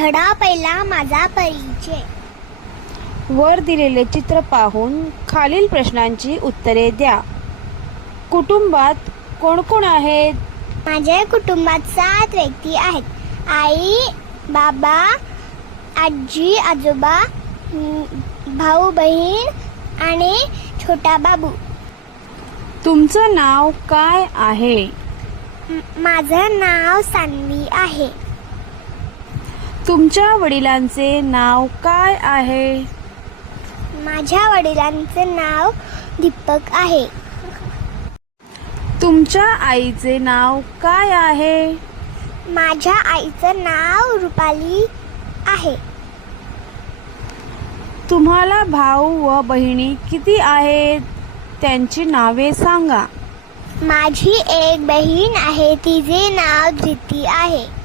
धडा पहिला माझा परिचय. वर दिलेले चित्र पाहून खालील प्रश्नांची उत्तरे द्या. कुटुंबात कोण कोण आहेत? माझ्या कुटुंबात 7 व्यक्ती आहेत. आई, बाबा, आजी, आजोबा, भाऊ बहीण आणि छोटा बाबू. तुमचं नाव काय आहे? माझं नाव सान्वी आहे. तुमच्या वडिलांचे नाव काय आहे? माझ्या वडिलांचे नाव दीपक आहे. तुमच्या आईचे नाव काय आहे? माझ्या आईचं नाव रुपाली आहे. तुम्हाला भाऊ व बहिणी किती आहेत? त्यांची नावे सांगा. माझी एक बहीण आहे. तिचे नाव धृती आहे.